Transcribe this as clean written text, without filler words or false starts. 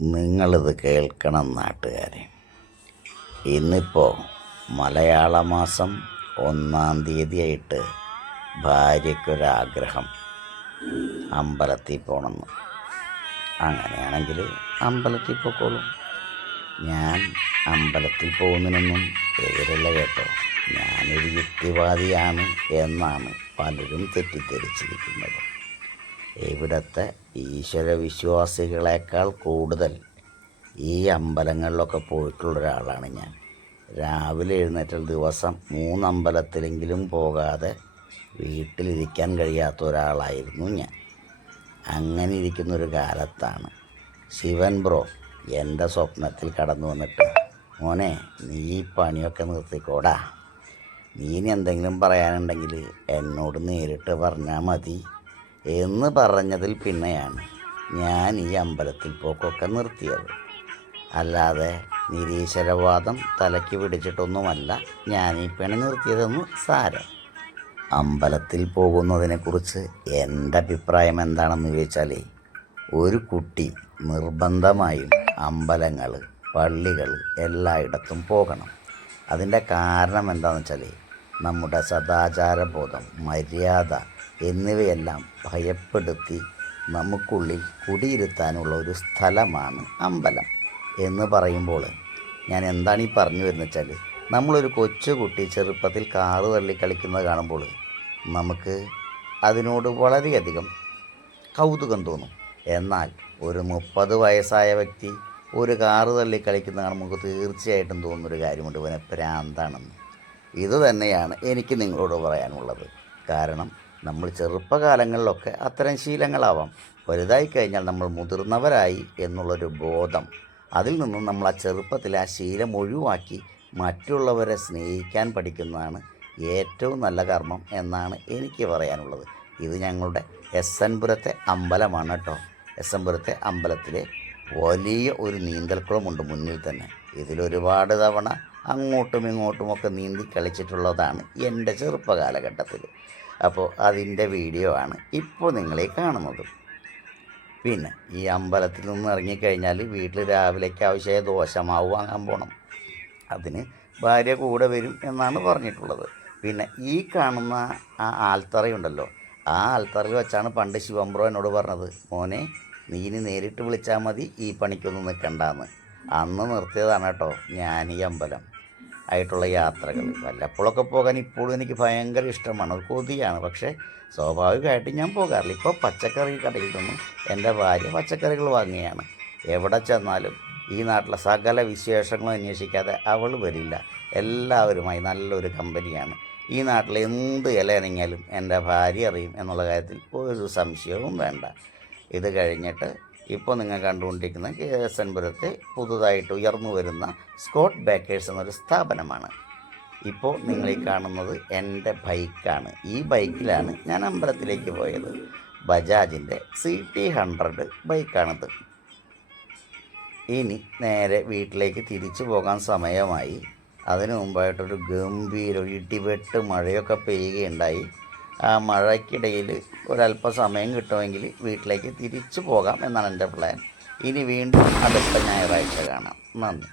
നിങ്ങളിത് കേൾക്കണം നാട്ടുകാരെ. ഇന്നിപ്പോൾ മലയാള മാസം 1-ാം തീയതിയായിട്ട് ഭാര്യയ്ക്കൊരാഗ്രഹം അമ്പലത്തിൽ പോകണമെന്ന്. അങ്ങനെയാണെങ്കിൽ അമ്പലത്തിൽ പോയിക്കോളും. ഞാൻ അമ്പലത്തിൽ പോകുന്നതിനൊന്നും എതിരല്ല കേട്ടോ. ഞാനൊരു യുക്തിവാദിയാണ് എന്നാണ് പലരും തെറ്റിദ്ധരിച്ചിരിക്കുന്നത്. ഇവിടുത്തെ ഈശ്വരവിശ്വാസികളെക്കാൾ കൂടുതൽ ഈ അമ്പലങ്ങളിലൊക്കെ പോയിട്ടുള്ള ഒരാളാണ് ഞാൻ. രാവിലെ എഴുന്നേറ്റാൽ ദിവസം 3 അമ്പലത്തിലെങ്കിലും പോകാതെ വീട്ടിലിരിക്കാൻ കഴിയാത്ത ഒരാളായിരുന്നു ഞാൻ. അങ്ങനെ ഇരിക്കുന്നൊരു കാലത്താണ് ശിവൻ ബ്രോ എൻ്റെ സ്വപ്നത്തിൽ കടന്നു വന്നിട്ട്, മോനെ നീ ഈ പണിയൊക്കെ നിർത്തിക്കോടാ, നീ ഇനി എന്തെങ്കിലും പറയാനുണ്ടെങ്കിൽ എന്നോട് നേരിട്ട് പറഞ്ഞാൽ മതി എന്ന് പറഞ്ഞതിൽ പിന്നെയാണ് ഞാൻ ഈ അമ്പലത്തിൽ പോക്കൊക്കെ നിർത്തിയത്. അല്ലാതെ നിരീശ്വരവാദം തലയ്ക്ക് പിടിച്ചിട്ടൊന്നുമല്ല ഞാൻ ഈ പണി നിർത്തിയതെന്ന് സാരം. അമ്പലത്തിൽ പോകുന്നതിനെക്കുറിച്ച് എൻ്റെ അഭിപ്രായം എന്താണെന്ന് ചോദിച്ചാൽ, ഒരു കുട്ടി നിർബന്ധമായും അമ്പലങ്ങൾ, പള്ളികൾ എല്ലായിടത്തും പോകണം. അതിൻ്റെ കാരണം എന്താണെന്ന് വെച്ചാൽ, നമ്മുടെ സദാചാരബോധം, മര്യാദ എന്നിവയെല്ലാം ഭയപ്പെടുത്തി നമുക്കുള്ളിൽ കുടിയിരുത്താനുള്ള ഒരു സ്ഥലമാണ് അമ്പലം എന്ന് പറയുമ്പോൾ ഞാൻ എന്താണ് ഈ പറഞ്ഞു വരുന്നത് വെച്ചാൽ, നമ്മളൊരു കൊച്ചുകുട്ടി ചെറുപ്പത്തിൽ കാറ് തള്ളി കളിക്കുന്നത് കാണുമ്പോൾ നമുക്ക് അതിനോട് വളരെയധികം കൗതുകം തോന്നും. എന്നാൽ ഒരു 30 വയസ്സായ വ്യക്തി ഒരു കാറ് തള്ളി കളിക്കുന്ന കാണുമ്പോൾ നമുക്ക് തീർച്ചയായിട്ടും തോന്നുന്നൊരു കാര്യമുണ്ട്, ഇവനെ ഭ്രാന്താണെന്ന്. ഇത് തന്നെയാണ് എനിക്ക് നിങ്ങളോട് പറയാനുള്ളത്. കാരണം നമ്മൾ ചെറുപ്പകാലങ്ങളിലൊക്കെ അത്തരം ശീലങ്ങളാവാം. വലുതായി കഴിഞ്ഞാൽ നമ്മൾ മുതിർന്നവരായി എന്നുള്ളൊരു ബോധം, അതിൽ നിന്നും നമ്മൾ ആ ചെറുപ്പത്തിൽ ആ ശീലം ഒഴിവാക്കി മറ്റുള്ളവരെ സ്നേഹിക്കാൻ പഠിക്കുന്നതാണ് ഏറ്റവും നല്ല കർമ്മം എന്നാണ് എനിക്ക് പറയാനുള്ളത്. ഇത് ഞങ്ങളുടെ എസ്.എൻ. പുരത്തെ അമ്പലമാണ് കേട്ടോ. എസ്.എൻ. പുരത്തെ അമ്പലത്തിലെ വലിയ ഒരു നീന്തൽക്കുളമുണ്ട് മുന്നിൽ തന്നെ. ഇതിലൊരുപാട് തവണ അങ്ങോട്ടും ഇങ്ങോട്ടുമൊക്കെ നീന്തി കളിച്ചിട്ടുള്ളതാണ് എൻ്റെ ചെറുപ്പകാലഘട്ടത്തിൽ. അപ്പോൾ അതിൻ്റെ വീഡിയോ ആണ് ഇപ്പോൾ നിങ്ങളീ കാണുന്നത്. പിന്നെ ഈ അമ്പലത്തിൽ നിന്ന് ഇറങ്ങിക്കഴിഞ്ഞാൽ വീട്ടിൽ രാവിലേക്ക് ആവശ്യമായ ദോശമാവ് വാങ്ങാൻ പോകണം. അതിന് ഭാര്യ കൂടെ വരും എന്നാണ് പറഞ്ഞിട്ടുള്ളത്. പിന്നെ ഈ കാണുന്ന ആ ആൽത്തറയുണ്ടല്ലോ, ആ ആൽത്തറയിൽ വെച്ചാണ് പണ്ട് ശിവൻ ബ്രോ എന്നോട് പറഞ്ഞത്, മോനെ നീ ഇനി നേരിട്ട് വിളിച്ചാൽ മതി, ഈ പണിക്കൊന്നും നിൽക്കണ്ടെന്ന്. അന്ന് നിർത്തിയതാണ് കേട്ടോ ഞാൻ ഈ അമ്പലം ആയിട്ടുള്ള യാത്രകൾ. വല്ലപ്പോഴൊക്കെ പോകാൻ ഇപ്പോഴും എനിക്ക് ഭയങ്കര ഇഷ്ടമാണ്, ഒരു കൊതിയാണ്. പക്ഷേ സ്വാഭാവികമായിട്ട് ഞാൻ പോകാറില്ല. ഇപ്പോൾ പച്ചക്കറി കടയിൽ നിന്നും എൻ്റെ ഭാര്യ പച്ചക്കറികൾ വാങ്ങുകയാണ്. എവിടെ ചെന്നാലും ഈ നാട്ടിലെ സകല വിശേഷങ്ങളും അന്വേഷിക്കാതെ അവൾ വരില്ല. എല്ലാവരുമായി നല്ലൊരു കമ്പനിയാണ്. ഈ നാട്ടിൽ എന്ത് ഇല ഇറങ്ങിയാലും എൻ്റെ ഭാര്യ അറിയും എന്നുള്ള കാര്യത്തിൽ ഒരു സംശയവും വേണ്ട. ഇത് കഴിഞ്ഞിട്ട് ഇപ്പോൾ നിങ്ങൾ കണ്ടുകൊണ്ടിരിക്കുന്ന എസ്.എൻ. പുരത്തെ പുതുതായിട്ട് ഉയർന്നു വരുന്ന സ്കോട്ട് ബേക്കേഴ്സ് എന്നൊരു സ്ഥാപനമാണ്. ഇപ്പോൾ നിങ്ങളീ കാണുന്നത് എൻ്റെ ബൈക്കാണ്. ഈ ബൈക്കിലാണ് ഞാൻ അമ്പലത്തിലേക്ക് പോയത്. ബജാജിൻ്റെ CT100 ബൈക്കാണിത്. ഇനി നേരെ വീട്ടിലേക്ക് തിരിച്ചു പോകാൻ സമയമായി. അതിനു മുമ്പായിട്ടൊരു ഗംഭീര ഇടിവെട്ട് മഴയൊക്കെ പെയ്യുകയുണ്ടായി. ആ മഴയ്ക്കിടയിൽ ഒരല്പസമയം കിട്ടുമെങ്കിൽ വീട്ടിലേക്ക് തിരിച്ചു പോകാം എന്നാണ് എൻ്റെ പ്ലാൻ. ഇനി വീണ്ടും അടുത്ത ഞായറാഴ്ച കാണാം. നന്ദി.